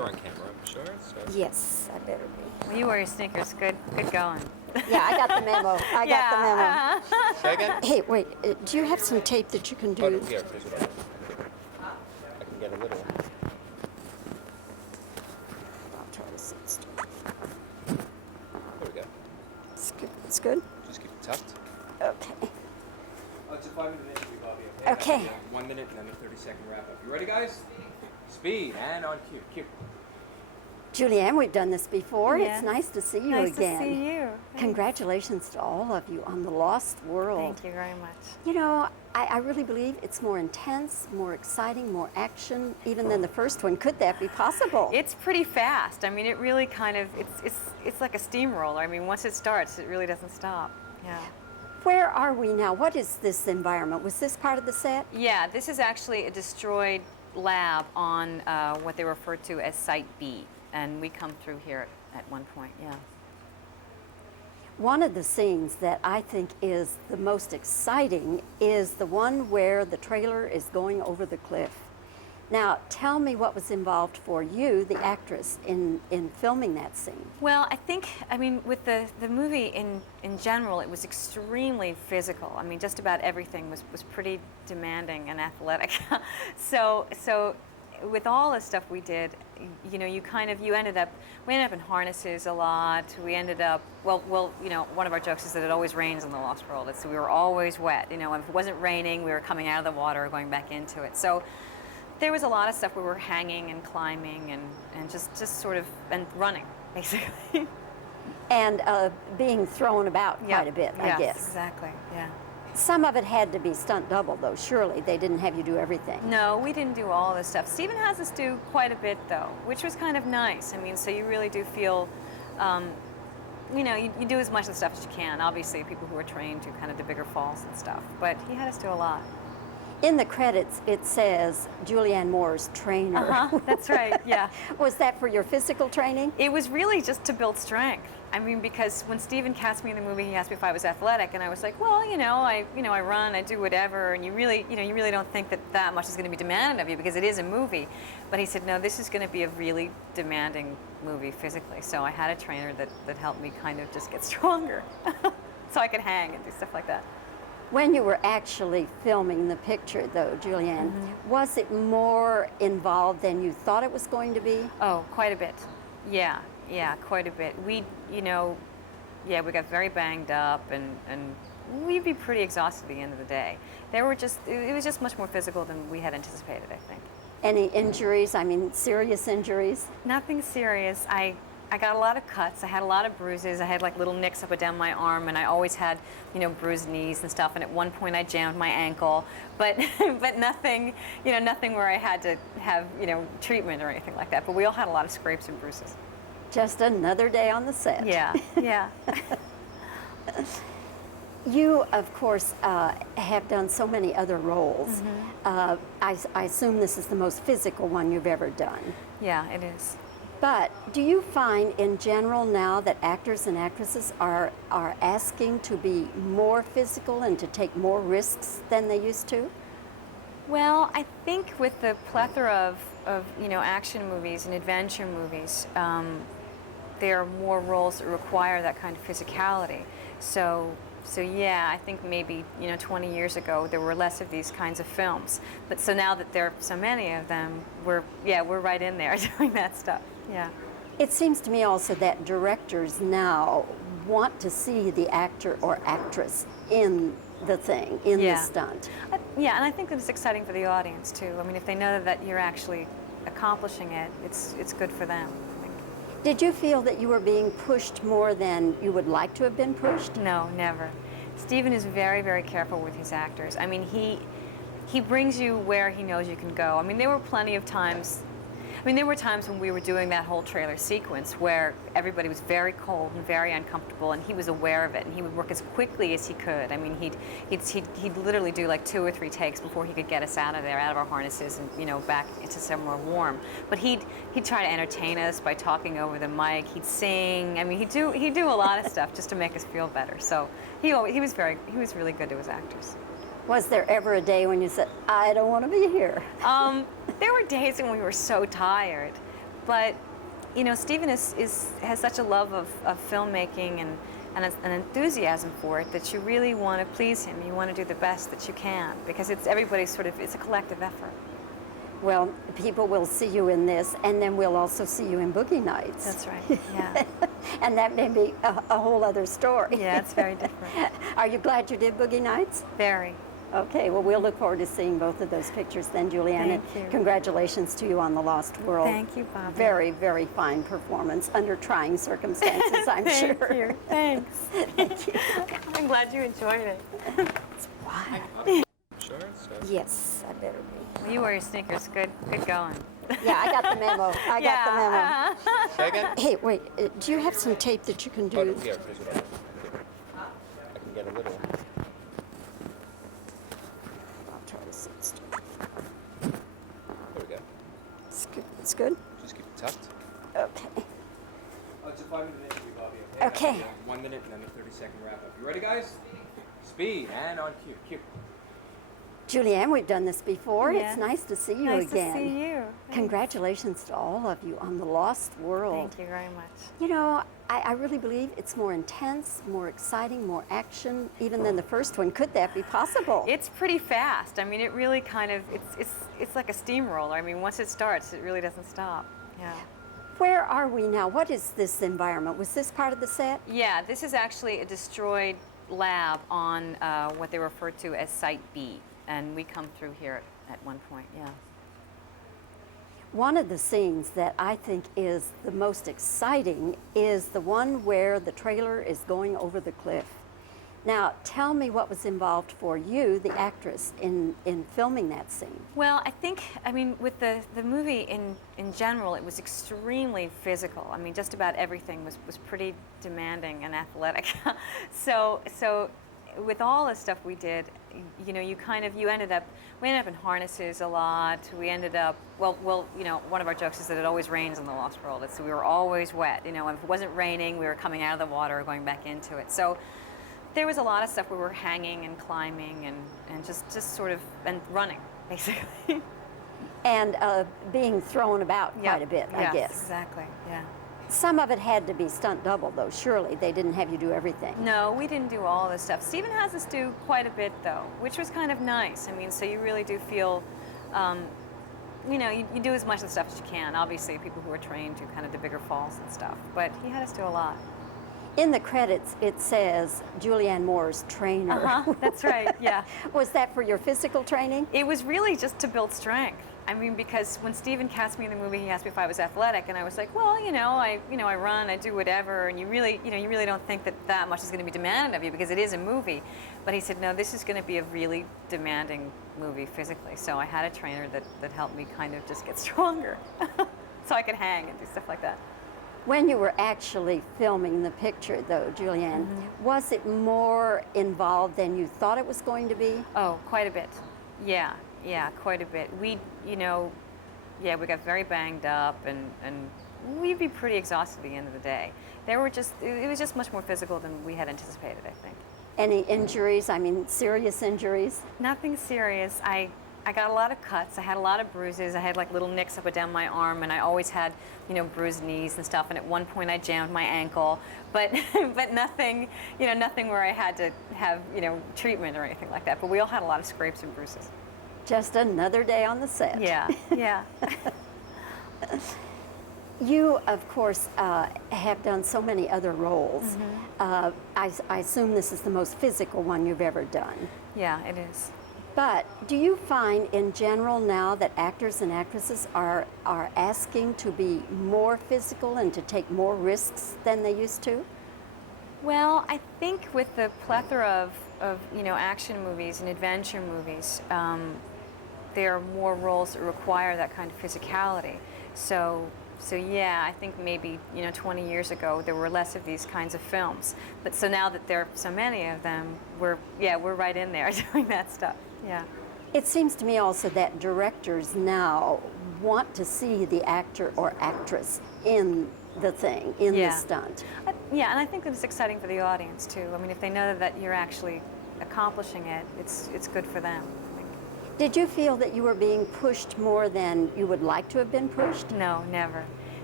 You're on camera, I'm sure. So. Yes, I better be. Well, you wear your sneakers. Good going. Yeah, I got the memo. I got the memo. Say again? Hey, wait. Do you have some tape that you can do? Oh, here, here's what I can get a little. I'll try to sit still. There we go. It's good. It's good? Just keep it tucked. Okay. Oh, it's a 5-minute interview, Bobbie. Okay. 1 minute and then a 30-second wrap up. You ready, guys? Speed and on cue. Cue. Julianne, we've done this before. Yes. It's nice to see you Nice again. to see you. Congratulations to all of you on The Lost World. Thank you very much. You know, I really believe it's more intense, more exciting, more action, even than the first one. Could that be possible? It's pretty fast. I mean, it really kind of, it's like a steamroller. I mean, once it starts, it really doesn't stop. Yeah. Where are we now? What is this environment? Was this part of the set? Yeah, this is actually a destroyed lab on what they refer to as Site B. And we come through here at one point, yeah. One of the scenes that I think is the most exciting is the one where the trailer is going over the cliff. Now, tell me what was involved for you, the actress, in filming that scene. Well, I mean, with the movie in general, it was extremely physical. I mean, just about everything was pretty demanding and athletic. So with all the stuff we did, you know, we ended up in harnesses a lot. We ended up, well, you know, one of our jokes is that it always rains in the Lost World. So we were always wet. You know, if it wasn't raining, we were coming out of the water or going back into it. So there was a lot of stuff we were hanging and climbing and just sort of, and running, basically. And being thrown about quite a bit, I guess. Yes, exactly, yeah. Some of it had to be stunt double, though, surely. They didn't have you do everything. No, we didn't do all this stuff. Stephen has us do quite a bit, though, which was kind of nice. I mean, so you really do feel, you know, you do as much of the stuff as you can. Obviously, people who are trained do kind of the bigger falls and stuff, but he had us do a lot. In the credits, it says Julianne Moore's trainer. That's right, yeah. Was that for your physical training? It was really just to build strength. I mean, because when Stephen cast me in the movie, he asked me if I was athletic, and I was like, well, I run, I do whatever, and you really don't think that much is going to be demanded of you because it is a movie. But he said, no, this is going to be a really demanding movie physically. So I had a trainer that helped me kind of just get stronger, so I could hang and do stuff like that. When you were actually filming the picture, though, Julianne, was it more involved than you thought it was going to be? Oh, quite a bit. Yeah, quite a bit. We got very banged up, and we'd be pretty exhausted at the end of the day. It was just much more physical than we had anticipated, I think. Any injuries? I mean, serious injuries? Nothing serious. I got a lot of cuts. I had a lot of bruises. I had like little nicks up and down my arm, and I always had, bruised knees and stuff. And at one point I jammed my ankle, but nothing, nothing where I had to have, treatment or anything like that. But we all had a lot of scrapes and bruises. Just another day on the set. Yeah, yeah. You, of course, have done so many other roles. I assume this is the most physical one you've ever done. Yeah, it is. But do you find in general now that actors and actresses are asking to be more physical and to take more risks than they used to? Well, I think with the plethora of action movies and adventure movies, there are more roles that require that kind of physicality. So yeah, I think maybe 20 years ago there were less of these kinds of films. But so now that there are so many of them, we're right in there doing that stuff. Yeah. It seems to me also that directors now want to see the actor or actress in the thing, in the stunt. Yeah, and I think that it's exciting for the audience too. I mean, if they know that you're actually accomplishing it, it's good for them. I think. Did you feel that you were being pushed more than you would like to have been pushed? No, never. Stephen is very, very careful with his actors. I mean, he brings you where he knows you can go. I mean, there were plenty of times. There were times when we were doing that whole trailer sequence where everybody was very cold and very uncomfortable, and he was aware of it, and he would work as quickly as he could. I mean, he'd literally do like 2 or 3 takes before he could get us out of there, out of our harnesses, and back into somewhere warm. But he'd try to entertain us by talking over the mic. He'd sing. I mean, he'd do a lot of stuff just to make us feel better. So he was really good to his actors. Was there ever a day when you said, I don't want to be here? There were days when we were so tired, But you know, Stephen has such a love of filmmaking and an enthusiasm for it that you really want to please him. You want to do the best that you can because it's it's a collective effort. Well, people will see you in this, and then we'll also see you in Boogie Nights. That's right. Yeah. And that may be a whole other story. Yeah, it's very different. Are you glad you did Boogie Nights? Very. Okay, well, we'll look forward to seeing both of those pictures then, Julianne. Thank you. Congratulations to you on The Lost World. Thank you, Bobbie. Very, very fine performance under trying circumstances, I'm sure. Thank you. Thanks. Thank you. I'm glad you enjoyed it. It's wild. Sure. Yes, I better be. Well, you wear your sneakers. Good going. Yeah, I got the memo. I got the memo. Uh-huh. Say again? Hey, wait, do you have some tape that you can do? Oh, here, here's what I can get a little. I'll try to sit still. There we go. It's good? Just keep it tucked. Okay. Oh, it's a 5-minute interview, Bobbie. Okay. 1 minute and then a 30-second wrap-up. You ready, guys? Speed and on cue. Cue. Julianne, we've done this before. Yes. It's nice to see you Nice again. to see you. Thanks. Congratulations to all of you on The Lost World. Thank you very much. You know, I really believe it's more intense, more exciting, more action, even than the first one. Could that be possible? It's pretty fast. I mean, it really kind of it's like a steamroller. I mean, once it starts, it really doesn't stop. Yeah. Where are we now? What is this environment? Was this part of the set? Yeah, this is actually a destroyed lab on what they refer to as Site B, and we come through here at one point. Yeah. One of the scenes that I think is the most exciting is the one where the trailer is going over the cliff. Now, tell me what was involved for you, the actress, in filming that scene. Well, I mean, with the movie in general, it was extremely physical. I mean, just about everything was pretty demanding and athletic. So with all the stuff we did, you know, we ended up in harnesses a lot. We ended up, well, you know, one of our jokes is that it always rains in The Lost World. So we were always wet. You know, if it wasn't raining, we were coming out of the water or going back into it. So there was a lot of stuff where we were hanging and climbing and just sort of, and running, basically. And being thrown about quite a bit, I guess. Exactly, yeah. Some of it had to be stunt double, though, surely. They didn't have you do everything. No, we didn't do all this stuff. Stephen has us do quite a bit, though, which was kind of nice. I mean, so you really do feel, you know, you do as much of the stuff as you can. Obviously, people who are trained do kind of the bigger falls and stuff, but he had us do a lot. In the credits, it says Julianne Moore's trainer. That's right, yeah. Was that for your physical training? It was really just to build strength. I mean, because when Stephen cast me in the movie, he asked me if I was athletic, and I was like, well, I run, I do whatever, and you really don't think that much is going to be demanded of you because it is a movie. But he said, no, this is going to be a really demanding movie physically. So I had a trainer that helped me kind of just get stronger, so I could hang and do stuff like that. When you were actually filming the picture, though, Julianne, was it more involved than you thought it was going to be? Oh, quite a bit. Yeah, quite a bit. We got very banged up, and we'd be pretty exhausted at the end of the day. It was just much more physical than we had anticipated, I think. Any injuries? I mean, serious injuries? Nothing serious. I got a lot of cuts. I had a lot of bruises. I had like little nicks up and down my arm, and I always had, bruised knees and stuff. And at one point, I jammed my ankle, but nothing, nothing where I had to have, treatment or anything like that. But we all had a lot of scrapes and bruises. Just another day on the set. Yeah, yeah. You, of course, have done so many other roles. I assume this is the most physical one you've ever done. Yeah, it is. But do you find in general now that actors and actresses are asking to be more physical and to take more risks than they used to? Well, I think with the plethora of action movies and adventure movies, there are more roles that require that kind of physicality. So yeah, I think maybe 20 years ago there were less of these kinds of films. But so now that there are so many of them, we're right in there doing that stuff. Yeah. It seems to me also that directors now want to see the actor or actress in the thing, in the stunt. Yeah, and I think that it's exciting for the audience too. I mean, if they know that you're actually accomplishing it, it's good for them. I think. Did you feel that you were being pushed more than you would like to have been pushed? No, never.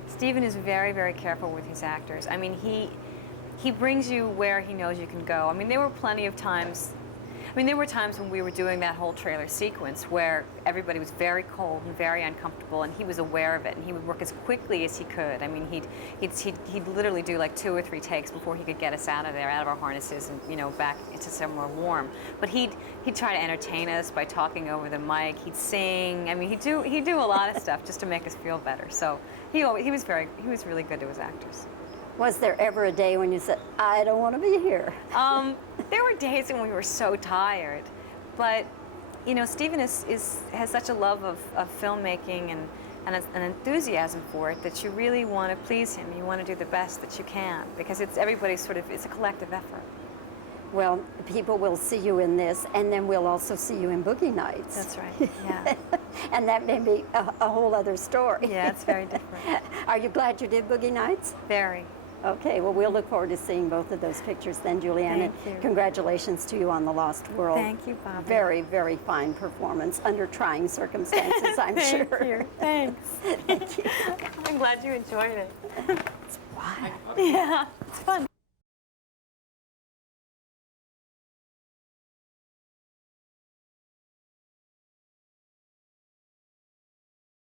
Stephen is very, very careful with his actors. I mean, he brings you where he knows you can go. I mean, there were plenty of times. I mean, there were times when we were doing that whole trailer sequence where everybody was very cold and very uncomfortable, and he was aware of it, and he would work as quickly as he could. I mean, he'd literally do like 2 or 3 takes before he could get us out of there, out of our harnesses, and back into somewhere warm. But he'd try to entertain us by talking over the mic. He'd sing. I mean, he'd do a lot of stuff just to make us feel better. So he was really good to his actors. Was there ever a day when you said, I don't want to be here? There were days when we were so tired, but Stephen has such a love of filmmaking and an enthusiasm for it that you really want to please him. You want to do the best that you can because it's a collective effort. Well, people will see you in this, and then we'll also see you in Boogie Nights. That's right, yeah. And that may be a whole other story. Yeah, it's very different. Are you glad you did Boogie Nights? Very. Okay, well, we'll look forward to seeing both of those pictures then, Julianne. Thank you. And congratulations to you on The Lost World. Thank you, Bobbie. Very, very fine performance under trying circumstances, I'm sure. Thank you. Thanks. Thank you. I'm glad you enjoyed it. It's wild. Yeah, it's fun.